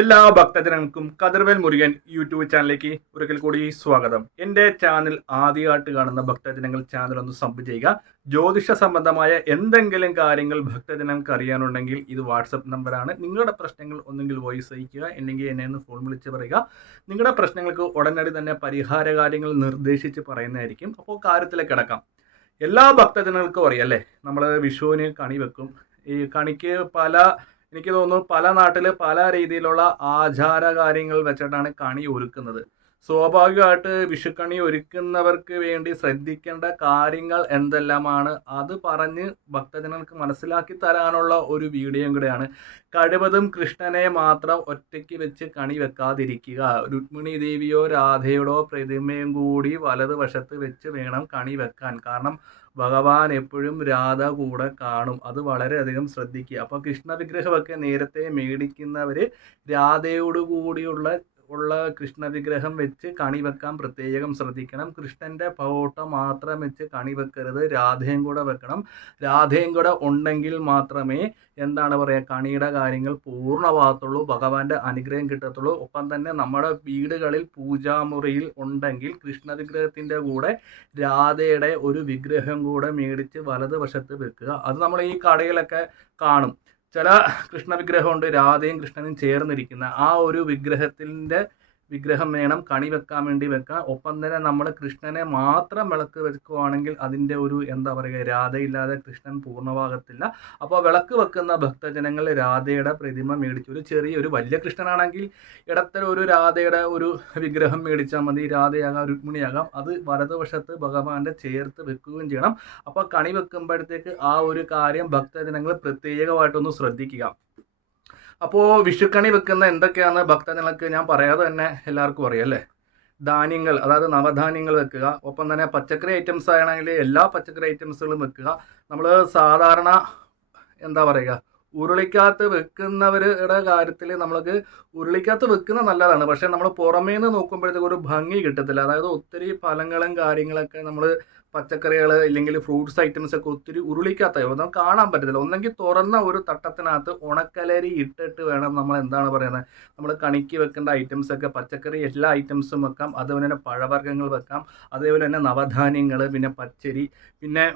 എല്ലാ ഭക്തജനങ്ങൾക്കും കതിർവേൽ മുരുകൻ യൂട്യൂബ് ചാനലിലേക്ക് ഒരിക്കൽ കൂടി സ്വാഗതം. എൻ്റെ ചാനൽ ആദ്യമായിട്ട് കാണുന്ന ഭക്തജനങ്ങൾ ചാനൽ ഒന്ന് സബ് ചെയ്യുക. ജ്യോതിഷ സംബന്ധമായ എന്തെങ്കിലും കാര്യങ്ങൾ ഭക്തജനങ്ങൾക്ക് അറിയാനുണ്ടെങ്കിൽ ഇത് വാട്സപ്പ് നമ്പറാണ്. നിങ്ങളുടെ പ്രശ്നങ്ങൾ ഒന്നെങ്കിൽ വോയിസ് അയയ്ക്കുക, അല്ലെങ്കിൽ എന്നെ ഒന്ന് ഫോൺ വിളിച്ച് പറയുക. നിങ്ങളുടെ പ്രശ്നങ്ങൾക്ക് ഉടനടി തന്നെ പരിഹാര കാര്യങ്ങൾ നിർദ്ദേശിച്ച് പറയുന്നതായിരിക്കും. അപ്പോൾ കാര്യത്തിലേക്ക് കിടക്കാം. എല്ലാ ഭക്തജനങ്ങൾക്കും അറിയാം അല്ലേ, നമ്മൾ വിഷുവിന് കണി വെക്കും. ഈ കണിക്ക് എനിക്ക് തോന്നുന്നു പല നാട്ടിൽ പല രീതിയിലുള്ള ആചാര കാര്യങ്ങൾ വെച്ചിട്ടാണ് കണി ഒരുക്കുന്നത്. സ്വാഭാവികമായിട്ട് വിഷുക്കണി ഒരുക്കുന്നവർക്ക് വേണ്ടി ശ്രദ്ധിക്കേണ്ട കാര്യങ്ങൾ എന്തെല്ലാമാണ് അത് പറഞ്ഞ് ഭക്തജനങ്ങൾക്ക് മനസ്സിലാക്കി തരാനുള്ള ഒരു വീഡിയോയും കൂടെയാണ്. കഴിവതും കൃഷ്ണനെ മാത്രം ഒറ്റയ്ക്ക് വെച്ച് കണി വെക്കാതിരിക്കുക. രുക്മിണി ദേവിയോ രാധയോടോ പ്രതിമയും കൂടി വലതുവശത്ത് വെച്ച് വേണം കണി വെക്കാൻ. കാരണം ഭഗവാൻ എപ്പോഴും രാധ കൂടെ കാണും. അത് വളരെയധികം ശ്രദ്ധിക്കുക. അപ്പോൾ കൃഷ്ണ വിഗ്രഹമൊക്കെ നേരത്തെ മേടിക്കുന്നവർ രാധയോട് കൂടിയുള്ള കൃഷ്ണ വിഗ്രഹം വെച്ച് കണി വെക്കാൻ പ്രത്യേകം ശ്രദ്ധിക്കണം. കൃഷ്ണൻ്റെ ഫോട്ടോ മാത്രം വെച്ച് കണി വെക്കരുത്, രാധയും കൂടെ വെക്കണം. രാധയും കൂടെ ഉണ്ടെങ്കിൽ മാത്രമേ കണിയുടെ കാര്യങ്ങൾ പൂർണ്ണമാകത്തുള്ളൂ, ഭഗവാന്റെ അനുഗ്രഹം കിട്ടത്തുള്ളൂ. ഒപ്പം തന്നെ നമ്മുടെ വീടുകളിൽ പൂജാമുറിയിൽ ഉണ്ടെങ്കിൽ കൃഷ്ണ വിഗ്രഹത്തിൻ്റെ കൂടെ രാധയുടെ ഒരു വിഗ്രഹം കൂടെ മേടിച്ച് വലതുവശത്ത് വെക്കുക. അത് നമ്മൾ ഈ കടയിലൊക്കെ കാണും. ചില കൃഷ്ണ വിഗ്രഹമുണ്ട്, രാധയും കൃഷ്ണനും ചേർന്നിരിക്കുന്ന ആ ഒരു വിഗ്രഹം വേണം കണി വെക്കാൻ വേണ്ടി വെക്കാം. ഒപ്പം തന്നെ നമ്മൾ കൃഷ്ണനെ മാത്രം വിളക്ക് വെക്കുകയാണെങ്കിൽ അതിൻ്റെ ഒരു രാധയില്ലാതെ കൃഷ്ണൻ പൂർണ്ണമാകത്തില്ല. അപ്പോൾ വിളക്ക് വെക്കുന്ന ഭക്തജനങ്ങൾ രാധയുടെ പ്രതിമ മേടിച്ചു, ഒരു വലിയ കൃഷ്ണനാണെങ്കിൽ ഇടത്തരം ഒരു രാധയുടെ ഒരു വിഗ്രഹം മേടിച്ചാൽ മതി. രാധയാകാം, രുക്മിണിയാകാം. അത് വലതുവശത്ത് ഭഗവാന്റെ ചേർത്ത് വെക്കുകയും ചെയ്യണം. അപ്പോൾ കണി വെക്കുമ്പോഴത്തേക്ക് ആ ഒരു കാര്യം ഭക്തജനങ്ങൾ പ്രത്യേകമായിട്ടൊന്ന് ശ്രദ്ധിക്കുക. അപ്പോൾ വിഷുക്കണി വെക്കുന്ന എന്തൊക്കെയാണ് ഭക്തജനങ്ങൾക്ക് ഞാൻ പറയാതെ തന്നെ എല്ലാവർക്കും അറിയാം അല്ലേ. ധാന്യങ്ങൾ, അതായത് നവധാന്യങ്ങൾ വെക്കുക. ഒപ്പം തന്നെ പച്ചക്കറി ഐറ്റംസ് ആണെങ്കിൽ എല്ലാ പച്ചക്കറി ഐറ്റംസുകളും വെക്കുക. നമ്മൾ സാധാരണ ഉരുളിക്കകത്ത് വെക്കുന്നവരുടെ കാര്യത്തിൽ നമ്മൾക്ക് ഉരുളിക്കകത്ത് വെക്കുന്ന നല്ലതാണ്. പക്ഷേ നമ്മൾ പുറമേ നിന്ന് നോക്കുമ്പോഴത്തേക്ക് ഒരു ഭംഗി കിട്ടത്തില്ല. അതായത് ഒത്തിരി ഫലങ്ങളും കാര്യങ്ങളൊക്കെ നമ്മൾ പച്ചക്കറികൾ ഇല്ലെങ്കിൽ ഫ്രൂട്ട്സ് ഐറ്റംസ് ഒക്കെ ഒത്തിരി ഉരുളിക്കകത്ത് ഒന്നും കാണാൻ പറ്റത്തില്ല. ഒന്നെങ്കിൽ തുറന്ന ഒരു തട്ടത്തിനകത്ത് ഉണക്കലരി ഇട്ടിട്ട് വേണം നമ്മൾ കണിക്ക് വെക്കേണ്ട ഐറ്റംസ് ഒക്കെ. പച്ചക്കറി എല്ലാ ഐറ്റംസും വെക്കാം, അതുപോലെ തന്നെ പഴവർഗ്ഗങ്ങൾ വെക്കാം, അതേപോലെ തന്നെ നവധാന്യങ്ങൾ, പിന്നെ പച്ചരി. പിന്നെ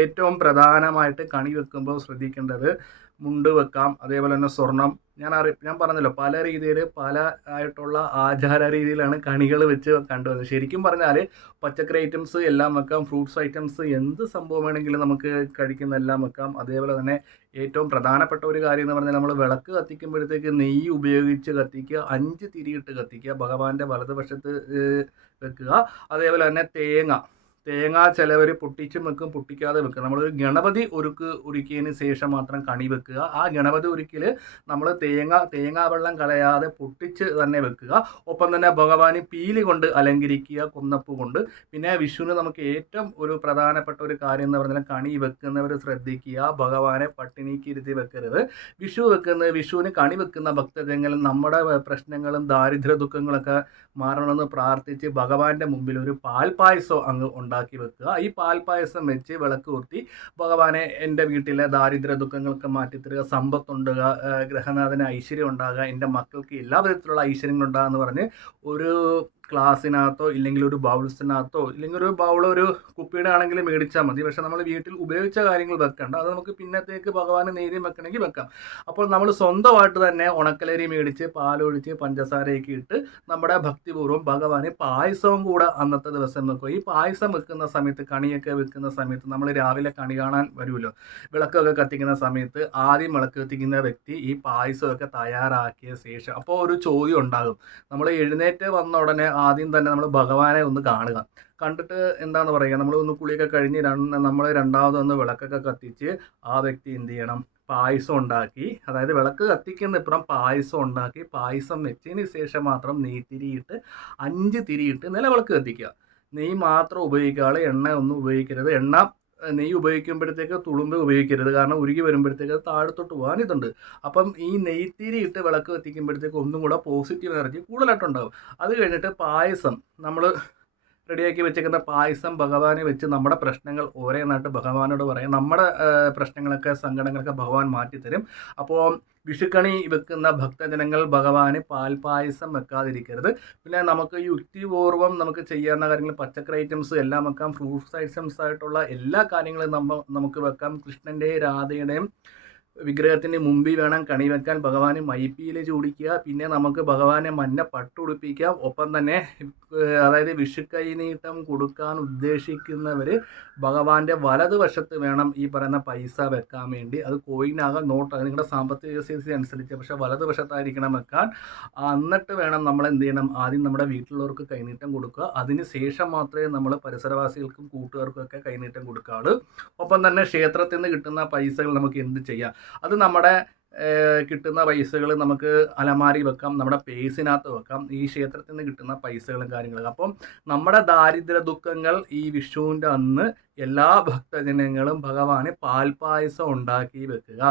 ഏറ്റവും പ്രധാനമായിട്ട് കണി വെക്കുമ്പോൾ ശ്രദ്ധിക്കേണ്ടത് മുണ്ട് വെക്കാം, അതേപോലെ തന്നെ സ്വർണം. ഞാൻ പറഞ്ഞല്ലോ, പല രീതിയിൽ പല ആയിട്ടുള്ള ആചാര രീതിയിലാണ് കണികൾ വെച്ച് കണ്ടുവന്നത്. ശരിക്കും പറഞ്ഞാൽ പച്ചക്കറി ഐറ്റംസ് എല്ലാം വെക്കാം, ഫ്രൂട്ട്സ് ഐറ്റംസ് എന്ത് സംഭവം വേണമെങ്കിലും നമുക്ക് കഴിക്കുന്നതെല്ലാം വെക്കാം. അതേപോലെ തന്നെ ഏറ്റവും പ്രധാനപ്പെട്ട ഒരു കാര്യം എന്ന് പറഞ്ഞാൽ നമ്മൾ വിളക്ക് കത്തിക്കുമ്പോഴത്തേക്ക് നെയ്യ് ഉപയോഗിച്ച് കത്തിക്കുക, 5 തിരിയിട്ട് കത്തിക്കുക, ഭഗവാന്റെ വലതുവശത്ത് വെക്കുക. അതേപോലെ തന്നെ തേങ്ങ ചിലവർ പൊട്ടിച്ചും വെക്കും, പൊട്ടിക്കാതെ വെക്കും. നമ്മളൊരു ഗണപതി ഒരുക്കിയതിന് ശേഷം മാത്രം കണി വെക്കുക. ആ ഗണപതി ഉരുക്കിൽ നമ്മൾ തേങ്ങാ വെള്ളം കളയാതെ പൊട്ടിച്ച് തന്നെ വെക്കുക. ഒപ്പം തന്നെ ഭഗവാന് പീലി കൊണ്ട് അലങ്കരിക്കുക, കുന്നപ്പ് കൊണ്ട്. പിന്നെ വിഷുവിന് നമുക്ക് ഏറ്റവും ഒരു പ്രധാനപ്പെട്ട ഒരു കാര്യം എന്ന് പറഞ്ഞാൽ കണി വെക്കുന്നവർ ശ്രദ്ധിക്കുക, ഭഗവാനെ പട്ടിണിക്ക് ഇരുത്തി വെക്കരുത്. വിഷുവിന് കണി വെക്കുന്ന ഭക്തജനങ്ങൾ നമ്മുടെ പ്രശ്നങ്ങളും ദാരിദ്ര്യ ദുഃഖങ്ങളൊക്കെ മാറണമെന്ന് പ്രാർത്ഥിച്ച് ഭഗവാന്റെ മുമ്പിൽ ഒരു പാൽപ്പായസം അങ്ങ് ഉണ്ടാക്കി വെക്കുക. ഈ പാൽപ്പായസം വെച്ച് വിളക്ക് കൂർത്തി ഭഗവാനെ എൻ്റെ വീട്ടിലെ ദാരിദ്ര്യ ദുഃഖങ്ങളൊക്കെ മാറ്റിത്തരിക, സമ്പത്തുണ്ടുക, ഗ്രഹനാഥന് ഐശ്വര്യം ഉണ്ടാകുക, എൻ്റെ മക്കൾക്ക് എല്ലാ വിധത്തിലുള്ള ഐശ്വര്യങ്ങളുണ്ടാകുക എന്ന് പറഞ്ഞ് ഒരു ഗ്ലാസ്സിനകത്തോ ഇല്ലെങ്കിൽ ഒരു ബൗൾസിനകത്തോ ഇല്ലെങ്കിൽ ഒരു കുപ്പിയുടെ ആണെങ്കിലും മേടിച്ചാൽ മതി. പക്ഷെ നമ്മൾ വീട്ടിൽ ഉപയോഗിച്ച കാര്യങ്ങൾ വെക്കണ്ട. അത് നമുക്ക് പിന്നത്തേക്ക് ഭഗവാന് നേര്യം വെക്കണമെങ്കിൽ വെക്കാം. അപ്പോൾ നമ്മൾ സ്വന്തമായിട്ട് തന്നെ ഉണക്കലരി മേടിച്ച് പാലൊഴിച്ച് പഞ്ചസാരയൊക്കെ ഇട്ട് നമ്മുടെ ഭക്തിപൂർവ്വം ഭഗവാന് പായസവും കൂടെ അന്നത്തെ ദിവസം വെക്കുക. ഈ പായസം വെക്കുന്ന സമയത്ത്, കണിയൊക്കെ വെക്കുന്ന സമയത്ത് നമ്മൾ രാവിലെ കണി കാണാൻ വരുമല്ലോ, വിളക്കൊക്കെ കത്തിക്കുന്ന സമയത്ത് ആദ്യം വിളക്ക് കത്തിക്കുന്ന വ്യക്തി ഈ പായസമൊക്കെ തയ്യാറാക്കിയ ശേഷം അപ്പോൾ ഒരു ചോദ്യം ഉണ്ടാകും. നമ്മൾ എഴുന്നേറ്റ് വന്ന ഉടനെ ആദ്യം തന്നെ നമ്മൾ ഭഗവാനെ ഒന്ന് കാണുക. കണ്ടിട്ട് നമ്മൾ ഒന്ന് കുളിയൊക്കെ കഴിഞ്ഞ് നമ്മൾ രണ്ടാമതൊന്ന് വിളക്കൊക്കെ കത്തിച്ച് ആ വ്യക്തി എന്ത് ചെയ്യണം, പായസം ഉണ്ടാക്കി, അതായത് വിളക്ക് കത്തിക്കുന്ന ഇപ്പുറം പായസം ഉണ്ടാക്കി, പായസം വെച്ചതിന് ശേഷം മാത്രം നെയ്ത്തിരിയിട്ട് 5 തിരിയിട്ട് നിലവിളക്ക് കത്തിക്കുക. നെയ്യ് മാത്രം ഉപയോഗിക്കുക, എണ്ണ ഒന്നും ഉപയോഗിക്കരുത്. നെയ്യ് ഉപയോഗിക്കുമ്പോഴത്തേക്ക് തുളുമ്പ് ഉപയോഗിക്കരുത്, കാരണം ഉരുകി വരുമ്പോഴത്തേക്ക് താഴത്തോട്ട് പോകാൻ ഇതുണ്ട്. അപ്പം ഈ നെയ്ത്തിരി ഇട്ട് വിളക്ക് കത്തിക്കുമ്പോഴത്തേക്ക് ഒന്നും കൂടെ പോസിറ്റീവ് എനർജി കൂടുതലായിട്ടുണ്ടാകും. അത് കഴിഞ്ഞിട്ട് പായസം നമ്മൾ റെഡിയാക്കി വെച്ചേക്കുന്ന പായസം ഭഗവാനെ വെച്ച് നമ്മുടെ പ്രശ്നങ്ങൾ ഓരോന്നായിട്ട് ഭഗവാനോട് പറയാം. നമ്മുടെ പ്രശ്നങ്ങളൊക്കെ സങ്കടങ്ങളൊക്കെ ഭഗവാൻ മാറ്റിത്തരും. അപ്പോൾ വിഷുക്കണി വെക്കുന്ന ഭക്തജനങ്ങൾ ഭഗവാന് പാൽപ്പായസം വെക്കാതിരിക്കരുത്. പിന്നെ നമുക്ക് യുക്തിപൂർവ്വം നമുക്ക് ചെയ്യാവുന്ന കാര്യങ്ങൾ പച്ചക്കറി ഐറ്റംസ് എല്ലാം വെക്കാം. ഫ്രൂട്ട്സ് ഐറ്റംസ് ആയിട്ടുള്ള എല്ലാ കാര്യങ്ങളും നമുക്ക് വെക്കാം. കൃഷ്ണൻ്റെയും രാധയുടെയും വിഗ്രഹത്തിന് മുമ്പിൽ വേണം കണി വെക്കാൻ. ഭഗവാന് മൈപ്പിയിൽ ചൂടിക്കുക. പിന്നെ നമുക്ക് ഭഗവാനെ മഞ്ഞ പട്ടുടുപ്പിക്കാം. ഒപ്പം തന്നെ അതായത് വിഷുക്കൈനീട്ടം കൊടുക്കാൻ ഉദ്ദേശിക്കുന്നവർ ഭഗവാന്റെ വലതുവശത്ത് വേണം ഈ പറയുന്ന പൈസ വെക്കാൻ വേണ്ടി. അത് കോയിനാകാം, നോട്ടാകാം, നിങ്ങളുടെ സാമ്പത്തിക സ്ഥിതി അനുസരിച്ച്. പക്ഷേ വലതുവശത്തായിരിക്കണം വെക്കാൻ. എന്നിട്ട് വേണം നമ്മൾ എന്ത് ചെയ്യണം, ആദ്യം നമ്മുടെ വീട്ടിലുള്ളവർക്ക് കൈനീട്ടം കൊടുക്കുക. അതിന് ശേഷം മാത്രമേ നമ്മൾ പരിസരവാസികൾക്കും കൂട്ടുകാർക്കും ഒക്കെ കൈനീട്ടം കൊടുക്കാവുള്ളൂ. ഒപ്പം തന്നെ ക്ഷേത്രത്തിൽ നിന്ന് കിട്ടുന്ന പൈസകൾ നമുക്ക് എന്ത് ചെയ്യാം, അത് നമ്മുടെ കിട്ടുന്ന പൈസകൾ നമുക്ക് അലമാരി വെക്കാം, നമ്മുടെ പേഴ്സിനകത്ത് വെക്കാം. ഈ ക്ഷേത്രത്തിൽ നിന്ന് കിട്ടുന്ന പൈസകളും കാര്യങ്ങളും. അപ്പം നമ്മുടെ ദാരിദ്ര്യ ദുഃഖങ്ങൾ ഈ വിഷുവിൻ്റെ അന്ന് എല്ലാ ഭക്തജനങ്ങളും ഭഗവാന് പാൽപ്പായസം ഉണ്ടാക്കി വെക്കുക.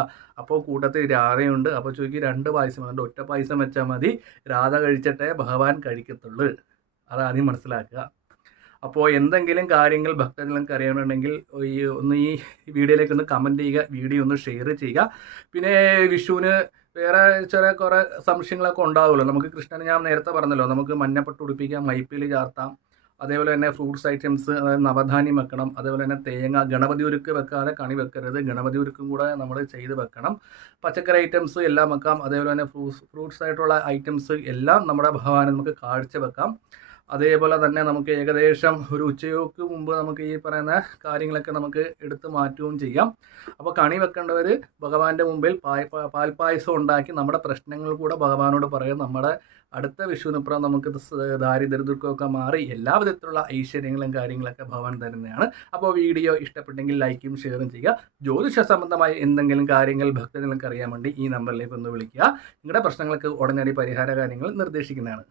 അപ്പോൾ കൂട്ടത്തിൽ രാധയുണ്ട്. അപ്പോൾ ചോദിക്കും 2 പായസം വേണ്ട, ഒറ്റ പായസം വെച്ചാൽ മതി. രാധ കഴിച്ചിട്ടേ ഭഗവാൻ കഴിക്കത്തുള്ളൂ. അതാദ്യം മനസ്സിലാക്കുക. അപ്പോൾ എന്തെങ്കിലും കാര്യങ്ങൾ ഭക്തജനങ്ങൾക്ക് അറിയണമെങ്കിൽ ഈ വീഡിയോയിലേക്ക് ഒന്ന് കമൻറ്റ് ചെയ്യുക, വീഡിയോ ഒന്ന് ഷെയർ ചെയ്യുക. പിന്നെ വിഷുവിന് വേറെ കുറേ സംശയങ്ങളൊക്കെ ഉണ്ടാവുമല്ലോ. നമുക്ക് കൃഷ്ണന് ഞാൻ നേരത്തെ പറഞ്ഞല്ലോ, നമുക്ക് മഞ്ഞപ്പട്ട് ഉടുപ്പിക്കാം, മൈപ്പിൽ ചാർത്താം. അതേപോലെ തന്നെ ഫ്രൂട്ട്സ് ഐറ്റംസ്, അതായത് നവധാന്യം വെക്കണം. അതേപോലെ തന്നെ തേങ്ങ, ഗണപതി ഉരുക്ക് വെക്കാതെ കണി വെക്കരുത്. ഗണപതി ഉരുക്കും കൂടെ നമ്മൾ ചെയ്ത് വെക്കണം. പച്ചക്കറി ഐറ്റംസ് എല്ലാം വെക്കാം. അതേപോലെ തന്നെ ഫ്രൂട്ട്സ് ആയിട്ടുള്ള ഐറ്റംസ് എല്ലാം നമ്മുടെ ഭഗവാനെ നമുക്ക് കാഴ്ച വെക്കാം. അതേപോലെ തന്നെ നമുക്ക് ഏകദേശം ഒരു ഉച്ചയ്ക്ക് മുമ്പ് നമുക്ക് ഈ പറയുന്ന കാര്യങ്ങളൊക്കെ നമുക്ക് എടുത്ത് മാറ്റുകയും ചെയ്യാം. അപ്പോൾ കണി വെക്കേണ്ടവർ ഭഗവാന്റെ മുമ്പിൽ പാൽപ്പായസം ഉണ്ടാക്കി നമ്മുടെ പ്രശ്നങ്ങൾ കൂടെ ഭഗവാനോട് പറയും. നമ്മുടെ അടുത്ത വിഷുവിനപ്പുറം നമുക്ക് ദാരിദ്ര്യദുഃഖമൊക്കെ മാറി എല്ലാ വിധത്തിലുള്ള ഐശ്വര്യങ്ങളും കാര്യങ്ങളൊക്കെ ഭഗവാൻ തരുന്നതാണ്. അപ്പോൾ വീഡിയോ ഇഷ്ടപ്പെട്ടെങ്കിൽ ലൈക്കും ഷെയറും ചെയ്യുക. ജ്യോതിഷ സംബന്ധമായ എന്തെങ്കിലും കാര്യങ്ങൾ ഭക്തജനങ്ങൾക്ക് അറിയാൻ വേണ്ടി ഈ നമ്പറിലേക്ക് ഒന്ന് വിളിക്കുക. നിങ്ങളുടെ പ്രശ്നങ്ങൾക്ക് ഉടനടി പരിഹാര കാര്യങ്ങൾ നിർദ്ദേശിക്കുന്നതാണ്.